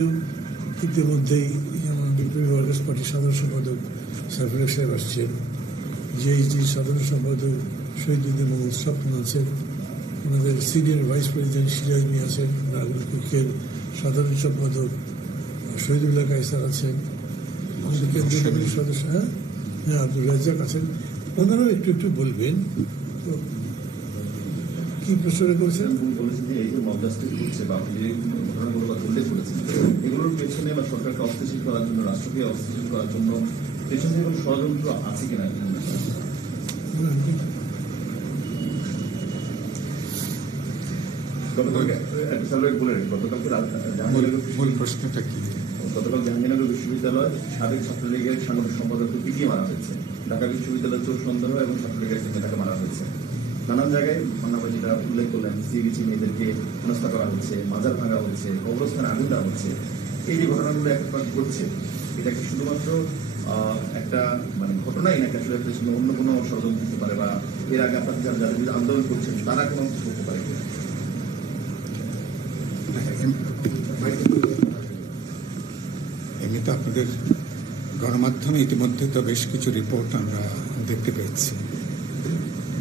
ইতিমধ্যেই যেমন বিপ্লবী ওয়ার্কার্স পার্টির সাধারণ সম্পাদক সাইফুল্লাহ সাহেব আসছেন, জেএইচডি সাধারণ সম্পাদক শহীদুদ্দিন মোহাম্মদ স্বপ্ন আছেন, ওনাদের senior vice president Siraj Mia আছেন, নাগরিক পক্ষের সাধারণ সম্পাদক শহীদুল্লাহ কায়সার আছেন, আমাদের কেন্দ্রীয় কমিটির সদস্য আব্দুল রাজ্জাক আছেন। ওনারাও একটু একটু বলবেন। তো কি প্রশ্ন করেছেন? বলেছেন যে এই যে মব জাস্টিস হচ্ছে বা আপনি যে ঘটনাগুলোর কথা উল্লেখ করেছেন, এগুলোর পেছনে বা সরকারকে অস্থিতিশীল করার জন্য, রাষ্ট্রকে অস্থিতিশীল করার জন্য পেছনে কোনো ষড়যন্ত্র আছে কিনা? গতকাল জাহাঙ্গীরনগর বিশ্ববিদ্যালয় সাবেক ছাত্রলীগের সাংগঠনিক সম্পাদককে পিটিয়ে মারা হয়েছে। ঢাকা বিশ্ববিদ্যালয় চোর সন্দেহ এবং ছাত্রলীগের একজনকে তাকে মারা হয়েছে। নানান জায়গায় মান্নাবাই যেটা উল্লেখ করলেন, সিবিসি মেয়েদেরকে হেনস্থা করা হচ্ছে, মাজার ভাঙা হচ্ছে, কবরস্থানে আগুন দেওয়া হচ্ছে। এই যে ঘটনাগুলো একবার ঘটছে, এটা কি শুধুমাত্র একটা মানে ঘটনাই নাকি আসলে অন্য কোনো ষড়যন্ত্র হতে পারে, বা এর আগে আপনার যারা যারা আন্দোলন করছেন তারা কোনো কিছু করতে পারে? এমনি তো আপনাদের গণমাধ্যমে ইতিমধ্যে তো বেশ কিছু রিপোর্ট আমরা দেখতে পেয়েছি,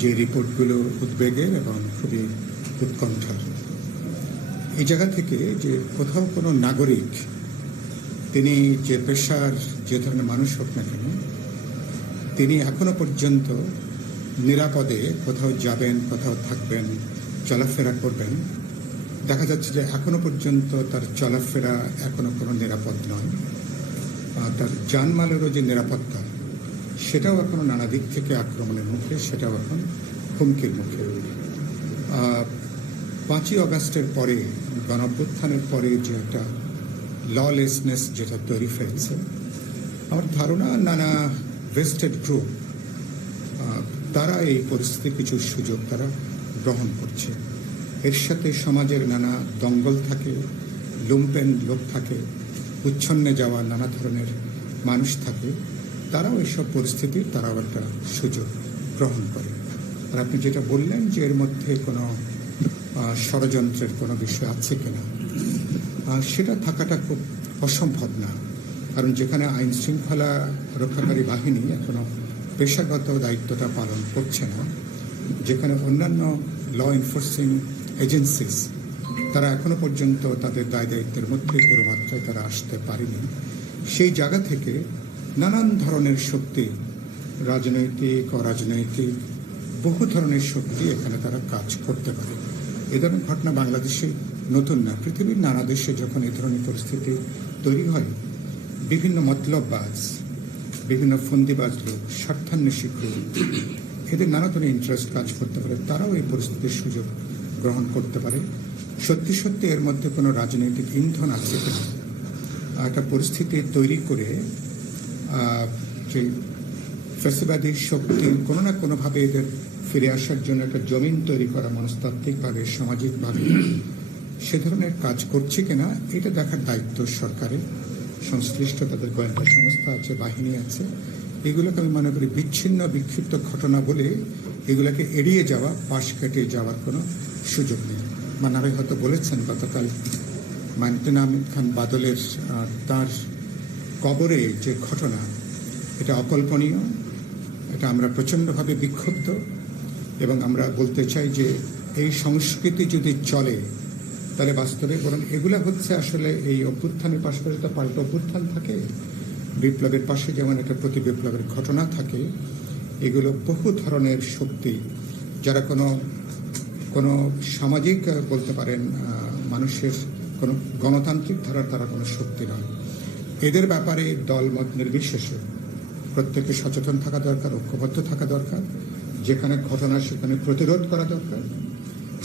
যে রিপোর্টগুলো উদ্বেগের এবং খুবই উৎকণ্ঠার। এই জায়গা থেকে যে কোথাও কোনো নাগরিক, তিনি যে পেশার যে ধরনের মানুষ হোক না কেন, তিনি এখনো পর্যন্ত নিরাপদে কোথাও যাবেন, কোথাও থাকবেন, চলাফেরা করবেন, দেখা যাচ্ছে যে এখনো পর্যন্ত তার চলাফেরা এখনো কোনো নিরাপদ নয়। তার জানমালেরও যে নিরাপত্তা, সেটাও এখনো নানা দিক থেকে আক্রমণের মুখে, সেটাও এখন হুমকির মুখে। 5ই অগাস্টের পরে, গণঅভ্যুত্থানের পরে যে একটা ললেসনেস যেটা তৈরি হয়েছে, আমার ধারণা নানা ভেস্টেড গ্রুপ তারা এই পরিস্থিতির কিছু সুযোগ তারা গ্রহণ করছে। এর সাথে সমাজের নানা দঙ্গল থাকে, লুম্পেন লোক থাকে, উচ্ছন্নে যাওয়া নানা ধরনের মানুষ থাকে, তারাও এসব পরিস্থিতির তারাও একটা সুযোগ গ্রহণ করে। আর আপনি যেটা বললেন যে এর মধ্যে কোনো ষড়যন্ত্রের কোনো বিষয় আছে কিনা, সেটা থাকাটা খুব অসম্ভব না। কারণ যেখানে আইন শৃঙ্খলা রক্ষাকারী বাহিনী এখনো পেশাগত দায়িত্বটা পালন করছে না, যেখানে অন্যান্য ল এনফোর্সিং এজেন্সিস তারা এখনো পর্যন্ত তাদের দায় দায়িত্বের মধ্যে পুরো মাত্রায় তারা আসতে পারেনি, সেই জায়গা থেকে নানান ধরনের শক্তি, রাজনৈতিক, অরাজনৈতিক, বহু ধরনের শক্তি এখানে তারা কাজ করতে পারে। এ ধরনের ঘটনা বাংলাদেশে নতুন না। পৃথিবীর নানা দেশে যখন এ ধরনের পরিস্থিতি তৈরি হয়, বিভিন্ন মতলববাজ, বিভিন্ন ফন্দিবাজ লোক, স্বার্থান্বেষী গ্রুপ, এদের নানা ধরনের ইন্টারেস্ট কাজ করতে পারে, তারাও এই পরিস্থিতির সুযোগ গ্রহণ করতে পারে। সত্যি সত্যি এর মধ্যে কোনো রাজনৈতিক ইন্ধন আছে কিনা, একটা পরিস্থিতি তৈরি করে যে ফ্যাসিবাদী শক্তি কোনো না কোনোভাবে এদের ফিরে আসার জন্য একটা জমিন তৈরি করা মনস্তাত্ত্বিকভাবে, সামাজিকভাবে সে ধরনের কাজ করছে কিনা, এটা দেখার দায়িত্ব সরকারের। সংশ্লিষ্ট তাদের গোয়েন্দা সংস্থা আছে, বাহিনী আছে। এগুলোকে আমি মনে করি বিচ্ছিন্ন বিক্ষিপ্ত ঘটনা বলে এগুলোকে এড়িয়ে যাওয়া, পাশ কেটে যাওয়ার কোনো সুযোগ নেই। মান্নাভাই হয়তো বলেছেন গতকাল মাইনুদ্দিন আহমেদ খান বাদলের তার কবরে যে ঘটনা, এটা অকল্পনীয়, এটা আমরা প্রচণ্ডভাবে বিক্ষুব্ধ। এবং আমরা বলতে চাই যে এই সংস্কৃতি যদি চলে, তাহলে বাস্তবে বরং এগুলা হচ্ছে আসলে এই অভ্যুত্থানের পাশাপাশি তো পাল্টা অভ্যুত্থান থাকে, বিপ্লবের পাশে যেমন একটা প্রতি বিপ্লবের ঘটনা থাকে, এগুলো বহু ধরনের শক্তি, যারা কোনো সামাজিক বলতে পারেন মানুষের কোনো গণতান্ত্রিক ধারার তারা কোনো শক্তি নয়। এদের ব্যাপারে দলমত নির্বিশেষে প্রত্যেকে সচেতন থাকা দরকার, ঐক্যবদ্ধ থাকা দরকার। যেখানে ঘটনা সেখানে প্রতিরোধ করা দরকার।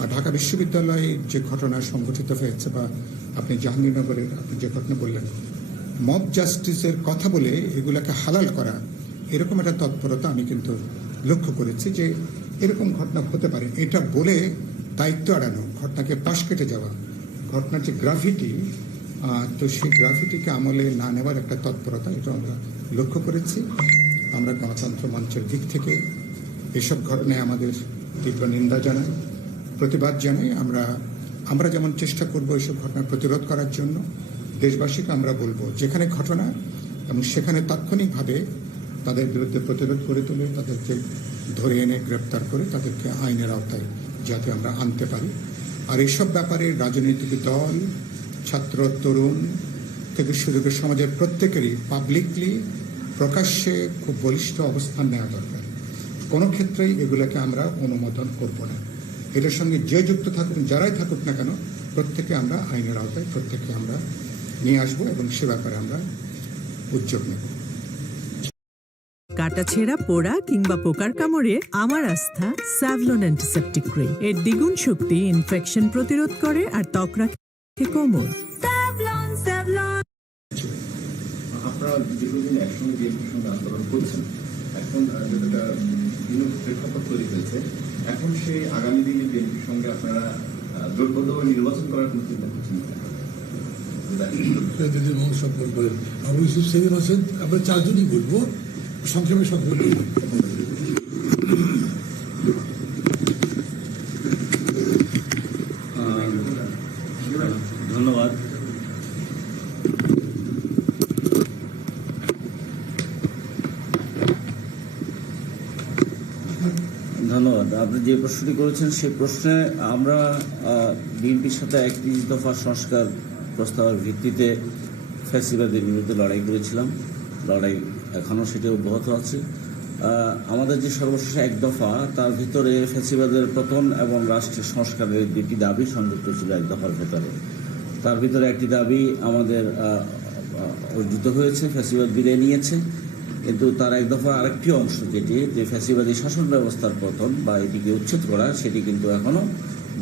আর ঢাকা বিশ্ববিদ্যালয়ে যে ঘটনা সংঘটিত হয়েছে, বা আপনি জাহাঙ্গীরনগরের আপনি যে ঘটনা বললেন, মব জাস্টিসের কথা বলে এগুলাকে হালাল করা, এরকম একটা তৎপরতা আমি কিন্তু লক্ষ্য করেছি যে এরকম ঘটনা হতে পারে। এটা বলে দায়িত্ব এড়ানো, ঘটনাকে পাশ কেটে যাওয়া, ঘটনার যে গ্রাভিটি, তো সেই গ্রাভিটিকে আমলে না নেওয়ার একটা তৎপরতা, এটা আমরা লক্ষ্য করেছি। আমরা গণতন্ত্র মঞ্চের দিক থেকে এসব ঘটনায় আমাদের তীব্র নিন্দা জানাই, প্রতিবাদ জানাই। আমরা যেমন চেষ্টা করব এসব ঘটনা প্রতিরোধ করার জন্য, দেশবাসীকে আমরা বলবো যেখানে ঘটনা এবং সেখানে তাৎক্ষণিকভাবে তাদের বিরুদ্ধে প্রতিরোধ করে তুলে তাদেরকে ধরে এনে গ্রেপ্তার করে তাদেরকে আইনের আওতায় যাতে আমরা আনতে পারি। আর এইসব ব্যাপারে রাজনৈতিক দল, ছাত্র, তরুণ থেকে শুরু করে সমাজের প্রত্যেকেরই পাবলিকলি প্রকাশ্যে খুব বলিষ্ঠ অবস্থান নেওয়া দরকার। কোনো ক্ষেত্রেই এগুলোকে আমরা অনুমোদন করব না। এটার সঙ্গে যে যুক্ত থাকুক, যারাই থাকুক না কেন, প্রত্যেকে আমরা আইনের আওতায় প্রত্যেকে আমরা নিয়ে আসবো এবং সে ব্যাপারে আমরা উদ্যোগ নেব। কাটাছেঁড়া, পোড়া কিংবা পোকার কামড়ে আমার আস্থা স্যাভলন অ্যান্টিসেপটিক ক্রিম। এর দ্বিগুণ শক্তি ইনফেকশন প্রতিরোধ করে আর ত্বক রাখে কোমল। আপনারা দীর্ঘদিন একসঙ্গে বিএনপির সঙ্গে আন্দোলন করছেন, এখন যেটা প্রেক্ষাপট তৈরি হয়েছে, এখন সেই আগামী দিনে বিএনপির সঙ্গে আপনারা জোটবদ্ধভাবে নির্বাচন করার কোনো চিন্তা করছেন না? যদি মন সম্পন্ন করেন আবু ইউসুফ সেলিম আছেন, আমরা চারজনই বলবো, সংক্ষেপে বলবো। ধন্যবাদ। আপনি যে প্রশ্নটি করেছেন সেই প্রশ্নে আমরা বিএনপির সাথে 31 দফা সংস্কার প্রস্তাবের ভিত্তিতে ফ্যাসিবাদের বিরুদ্ধে লড়াই করেছিলাম। লড়াই এখনও সেটি অব্যাহত আছে। আমাদের যে সর্বশেষ 1 দফা, তার ভিতরে ফ্যাসিবাদের পতন এবং রাষ্ট্রের সংস্কারের 2টি দাবি সংযুক্ত ছিল 1 দফার ভেতরে। তার ভিতরে একটি দাবি আমাদের অর্জিত হয়েছে, ফ্যাসিবাদ বিদায় নিয়েছে, কিন্তু তার 1 দফা আরেকটি অংশ যেটি যে ফ্যাসিবাদী শাসন ব্যবস্থার পতন বা এটিকে উচ্ছেদ করা, সেটি কিন্তু এখনও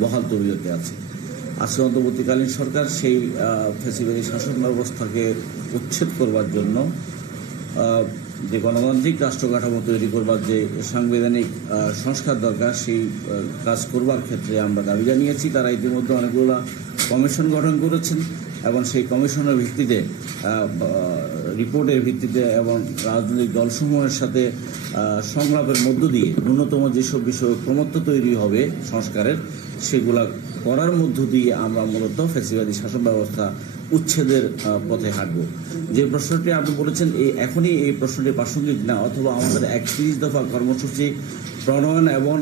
বহাল তবিয়তে আছে। আজকে অন্তর্বর্তীকালীন সরকার সেই ফ্যাসিবাদী শাসন ব্যবস্থাকে উচ্ছেদ করবার জন্য যে গণতান্ত্রিক রাষ্ট্র কাঠামো তৈরি করবার যে সাংবিধানিক সংস্কার দরকার, সেই কাজ করবার ক্ষেত্রে আমরা দাবি জানিয়েছি। তারা ইতিমধ্যে অনেকগুলো কমিশন গঠন করেছেন এবং সেই কমিশনের ভিত্তিতে, রিপোর্টের ভিত্তিতে এবং রাজনৈতিক দলসমূহের সাথে সংলাপের মধ্য দিয়ে ন্যূনতম যেসব বিষয় ক্রমত্ব তৈরি হবে সংস্কারের, সেগুলা করার মধ্য দিয়ে আমরা মূলত ফ্যাসিবাদী শাসন ব্যবস্থা উচ্ছেদের পথে হাঁটব। যে প্রশ্নটি আপনি বলেছেন, এখনই এই প্রশ্নটি প্রাসঙ্গিক না, অথবা আমাদের 31 দফা কর্মসূচি প্রণয়ন এবং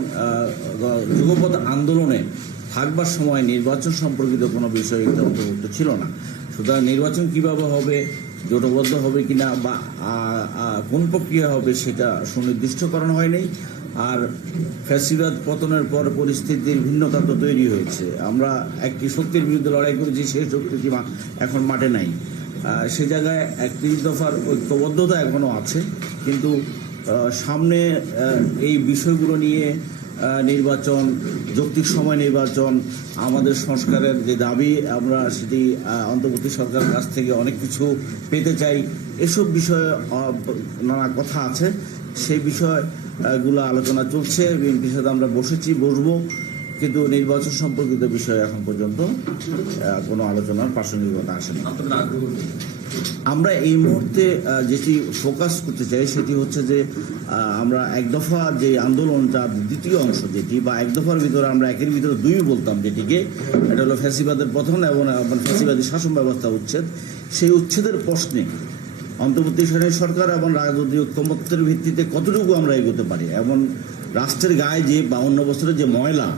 যুগপৎ আন্দোলনে থাকবার সময় নির্বাচন সম্পর্কিত কোনো বিষয় অন্তর্ভুক্ত ছিল না। সুতরাং নির্বাচন কিভাবে হবে, জোটবদ্ধ হবে কিনা বা কোন প্রক্রিয়া হবে, সেটা সুনির্দিষ্টকরণ হয়নি। আর ফ্যাসিবাদ পতনের পর পরিস্থিতির ভিন্নতা তো তৈরি হয়েছে। আমরা একটি শক্তির বিরুদ্ধে লড়াই করেছি, সেই শক্তিটি এখন মাঠে নাই। সে জায়গায় 31 দফার ঐক্যবদ্ধতা এখনও আছে, কিন্তু সামনে এই বিষয়গুলো নিয়ে নির্বাচন, যৌক্তিক সময় নির্বাচন, আমাদের সংস্কারের যে দাবি, আমরা সেটি অন্তর্বর্তী সরকারের কাছ থেকে অনেক কিছু পেতে চাই, এসব বিষয়ে নানা কথা আছে। সেই বিষয়গুলো আলোচনা চলছে, বিএনপির সাথে আমরা বসবো, কিন্তু নির্বাচন সম্পর্কিত বিষয়ে এখন পর্যন্ত কোনো আলোচনার প্রাসঙ্গিকতা আসে না। আমরা এই মুহূর্তে যেটি ফোকাস করতে চাই সেটি হচ্ছে যে আমরা 1 দফা যে আন্দোলনটা দ্বিতীয় অংশ যেটি, বা 1 দফার ভিতরে আমরা 1-এর ভিতরে 2 বলতাম, যেটিকে এটা হলো ফ্যাসিবাদের পতন এবং ফ্যাসিবাদী শাসন ব্যবস্থা উচ্ছেদ। সেই উচ্ছেদের প্রশ্নে অন্তর্বর্তীকালীন সরকার এবং রাজনৈতিক ঐক্যমত্যের ভিত্তিতে কতটুকু আমরা এগোতে পারি, এবং রাষ্ট্রের গায়ে যে 52 বছরের যে ময়লা,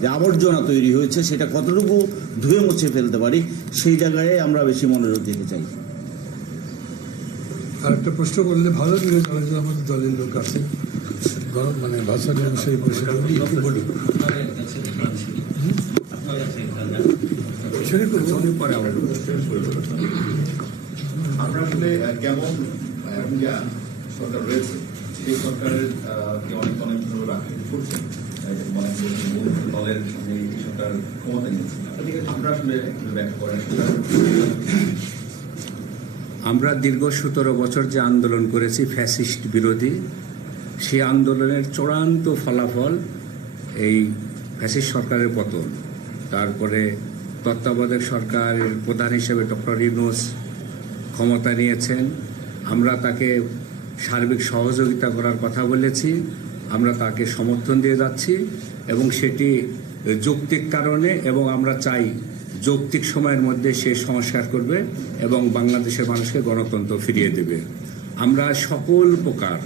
যে আবর্জনা তৈরি হয়েছে, সেটা কতটুকু ধুয়ে মুছে ফেলতে পারি, সেই জায়গায় আমরা বেশি মনোযোগ দিতে চাই। আরেকটা প্রশ্ন করলে ভালো দিলে, আমাদের দলের লোক আছে, মানে ভাষার সেই প্রশ্ন বলি আমরা আসলে কেমন এখন যে সরকার রয়েছে, সেই সরকারের অনেক ধরনের রাজনীতি করছেন, দলের সামনে এই সরকার ক্ষমতা নিয়েছে, আমরা আসলে ব্যাখ্যা করেন। আমরা দীর্ঘ 17 বছর যে আন্দোলন করেছি ফ্যাসিস্ট বিরোধী, সেই আন্দোলনের চূড়ান্ত ফলাফল এই ফ্যাসিস্ট সরকারের পতন। তারপরে তত্ত্বাবধায়ক সরকারের প্রধান হিসেবে ডক্টর ইউনূস ক্ষমতা নিয়েছেন। আমরা তাকে সার্বিক সহযোগিতা করার কথা বলেছি, আমরা তাকে সমর্থন দিয়ে যাচ্ছি এবং সেটি যৌক্তিক কারণে, এবং আমরা চাই যৌক্তিক সময়ের মধ্যে সে সংস্কার করবে এবং বাংলাদেশের মানুষকে গণতন্ত্র ফিরিয়ে দেবে। আমরা সকল প্রকার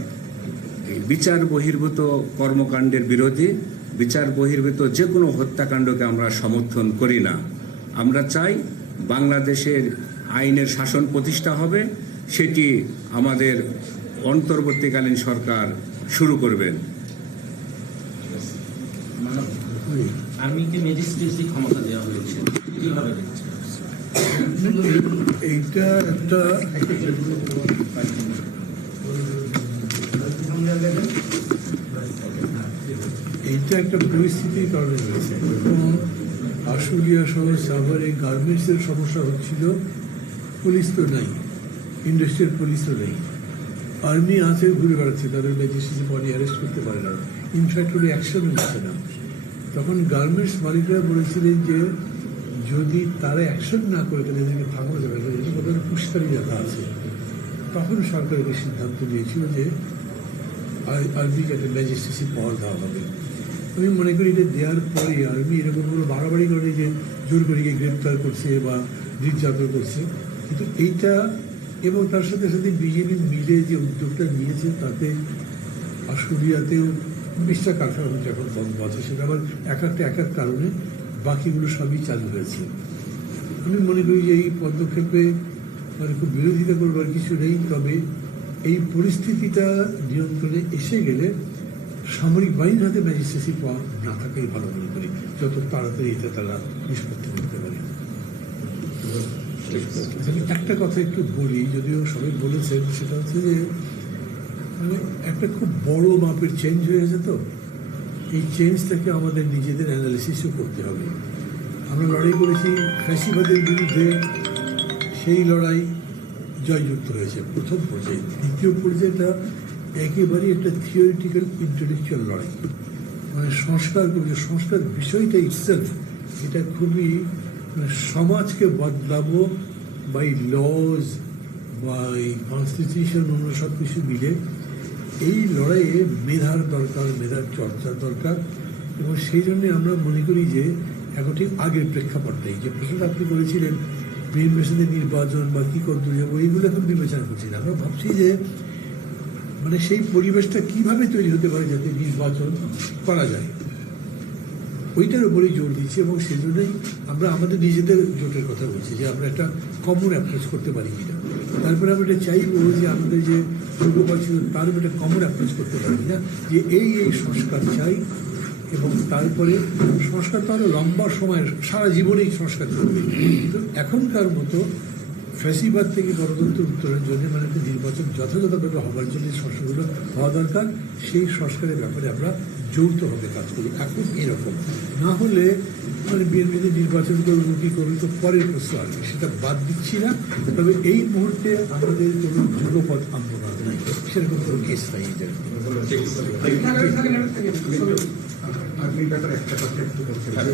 এই বিচার বহির্ভূত কর্মকাণ্ডের বিরোধী, বিচার বহির্ভূত যে কোনো হত্যাকাণ্ডকে আমরা সমর্থন করি না। আমরা চাই বাংলাদেশের আইনের শাসন প্রতিষ্ঠা হবে, সেটি আমাদের অন্তর্বর্তীকালীন সরকার শুরু করবেন। আর্মিকে ম্যাজিস্ট্রেসি ক্ষমতা দেওয়া হয়েছে, কিভাবে দেখছেন? এইটা একটা পরিস্থিতির কারণে হয়েছে। এবং আশুলিয়া সহ সাভারে গার্মেন্টসের সমস্যা হচ্ছিল, পুলিশ তো নাই, ইন্ডাস্ট্রিয়াল পুলিশ তো নেই, আর্মি আছে ঘুরে বেড়াচ্ছে, তাদের ম্যাজিস্ট্রেসি বডি অ্যারেস্ট করতে পারে না, ইনফ্যাক্ট ওরা অ্যাকশন নিচ্ছে না। তখন গার্মেন্টস মালিকরা বলেছিলেন যে যদি তারা অ্যাকশন না করে তাহলে এদেরকে থামানো যাবে না, এটা কত পুষ্কারি জায়গা আছে। তখন সরকারের সিদ্ধান্ত নিয়েছিল যে আর্মিকে একটা ম্যাজিস্ট্রেসি পাওয়ার দেওয়া হবে। আমি মনে করি এটা দেওয়ার পরে আর্মি এরকম কোনো বাড়াবাড়ি করে যে জোর করে গিয়ে গ্রেপ্তার করছে বা নির্যাতন করছে, কিন্তু এইটা এবং তার সাথে সাথে বিজেপি মিলে যে উদ্যোগটা নিয়েছে তাতে আশুলিয়াতেও 20টা কারখানা যখন বন্ধ আছে, সেটা আবার এক এক কারণে বাকিগুলো সবই চালু হয়েছে। আমি মনে করি যে এই পদক্ষেপে মানে খুব বিরোধিতা করবার কিছু নেই, তবে এই পরিস্থিতিটা নিয়ন্ত্রণে এসে গেলে সামরিক বাহিনীর হাতে ম্যাজিস্ট্রেসি পাওয়া না থাকাই ভালো মনে করি, যত তাড়াতাড়ি এটা তারা নিষ্পত্তি করতে পারে। আমি একটা কথা একটু বলি, যদিও সবাই বলেছেন, সেটা হচ্ছে যে মানে একটা খুব বড় মাপের চেঞ্জ হয়েছে, তো এই চেঞ্জটাকে আমাদের নিজেদের অ্যানালিসিসও করতে হবে। আমরা লড়াই করেছি ফ্যাসিবাদের বিরুদ্ধে, সেই লড়াই জয়যুক্ত হয়েছে প্রথম পর্যায়ে। দ্বিতীয় পর্যায়টা একেবারে একটা থিওরিটিক্যাল ইন্টেলেকচুয়াল লড়াই, মানে সংস্কার বিষয়টা ইটসেলফ এটা খুবই মানে সমাজকে বদলাবো বাই লজ, বাই কনস্টিটিউশন, অন্য সব কিছু মিলে এই লড়াইয়ে মেধার দরকার, মেধার চর্চার দরকার। এবং সেই জন্যে আমরা মনে করি যে এখন ঠিক আগের প্রেক্ষাপটটাই, যে প্রশ্নটা আপনি করেছিলেন নির্বাচনের নির্বাচন বা কী করতে যাবো, এইগুলো এখন বিবেচনা করছি না। আমরা ভাবছি যে মানে সেই পরিবেশটা কিভাবে তৈরি হতে পারে যাতে নির্বাচন করা যায়, ওইটার উপরেই জোর দিচ্ছি। এবং সেই জন্যই আমরা আমাদের নিজেদের জোটের কথা বলছি যে আমরা একটা কমন অ্যাপ্রোচ করতে পারি কিনা। তারপরে আমরা এটা চাইবো যে আমাদের যে যুগপথ ছিল তার উপরে একটা কমন অ্যাপ্রোচ করতে পারি কিনা, যে এই সংস্কার চাই। এবং তারপরে সংস্কার তো আরও লম্বা সময়, সারা জীবনেই সংস্কার করবে। কিন্তু এখনকার মতো ফ্যাসিবাদ থেকে গণতন্ত্র উত্তরণের জন্য মানে একটা নির্বাচন যথাযথভাবে হবার জন্য সংস্কারগুলো হওয়া দরকার। সেই সংস্কারের ব্যাপারে আমরা যৌথভাবে কাজ করি। এখন এরকম না হলে মানে বিএনপিতে নির্বাচন করবো কী করবো তো পরের প্রশ্ন আসবে, সেটা বাদ দিচ্ছি না। তবে এই মুহূর্তে আমাদের কোনো যুগপথ আন্দোলন নাই, সেরকম কোনো কেস নাই। আর্মির ব্যাপারে একটা কথা একটু বলতে চাই।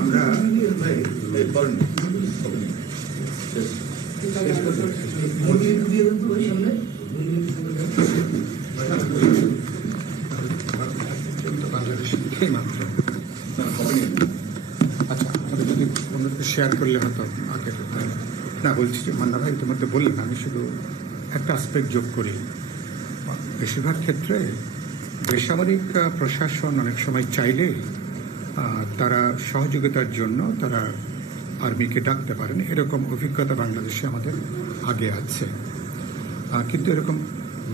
আমরা মাত্র আচ্ছা, আমাদের যদি অন্যকে শেয়ার করলে হতো আগে না। বলছি যে মান্না ভাই ইতিমধ্যে বললেন, আমি শুধু একটা আসপেক্ট যোগ করি। বেশিরভাগ ক্ষেত্রে বেসামরিক প্রশাসন অনেক সময় চাইলে তারা সহযোগিতার জন্য তারা আর্মিকে ডাকতে পারেন, এরকম অভিজ্ঞতা বাংলাদেশে আমাদের আগে আছে। কিন্তু এরকম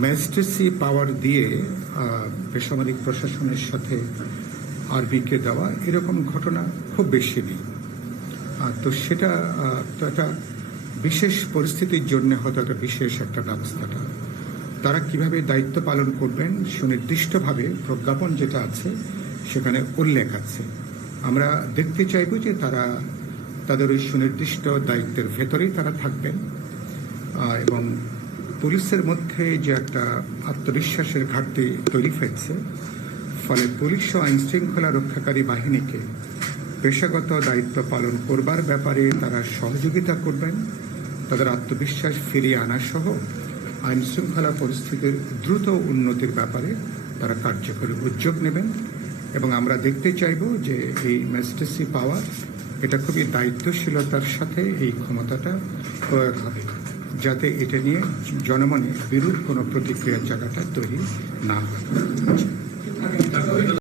ম্যাজিস্ট্রেসি পাওয়ার দিয়ে বেসামরিক প্রশাসনের সাথে আর্মিকে দেওয়া এরকম ঘটনা খুব বেশি নেই। তো সেটা তো একটা বিশেষ পরিস্থিতির জন্য হয়তো একটা বিশেষ একটা ব্যবস্থাটা তারা কিভাবে দায়িত্ব পালন করবেন সুনির্দিষ্টভাবে প্রজ্ঞাপন যেটা আছে সেখানে উল্লেখ আছে। আমরা দেখতে চাইব যে তারা তাদের ওই সুনির্দিষ্ট দায়িত্বের ভেতরেই তারা থাকবেন। এবং পুলিশের মধ্যে যে একটা আত্মবিশ্বাসের ঘাটতি তৈরি হয়েছে, ফলে পুলিশ ও আইন শৃঙ্খলা রক্ষাকারী বাহিনীকে পেশাগত দায়িত্ব পালন করবার ব্যাপারে তারা সহযোগিতা করবেন, তাদের আত্মবিশ্বাস ফিরিয়ে আনা সহ আইন শৃঙ্খলা পরিস্থিতির দ্রুত উন্নতির ব্যাপারে তারা কার্যকরী উদ্যোগ নেবেন। এবং আমরা দেখতে চাইব যে এই ম্যাজিস্ট্রেসি পাওয়ার এটা খুবই দায়িত্বশীলতার সাথে এই ক্ষমতাটা প্রয়োগ হবে, যাতে এটা নিয়ে জনমনে বিরূপ কোনো প্রতিক্রিয়ার জায়গাটা তৈরি না হয়।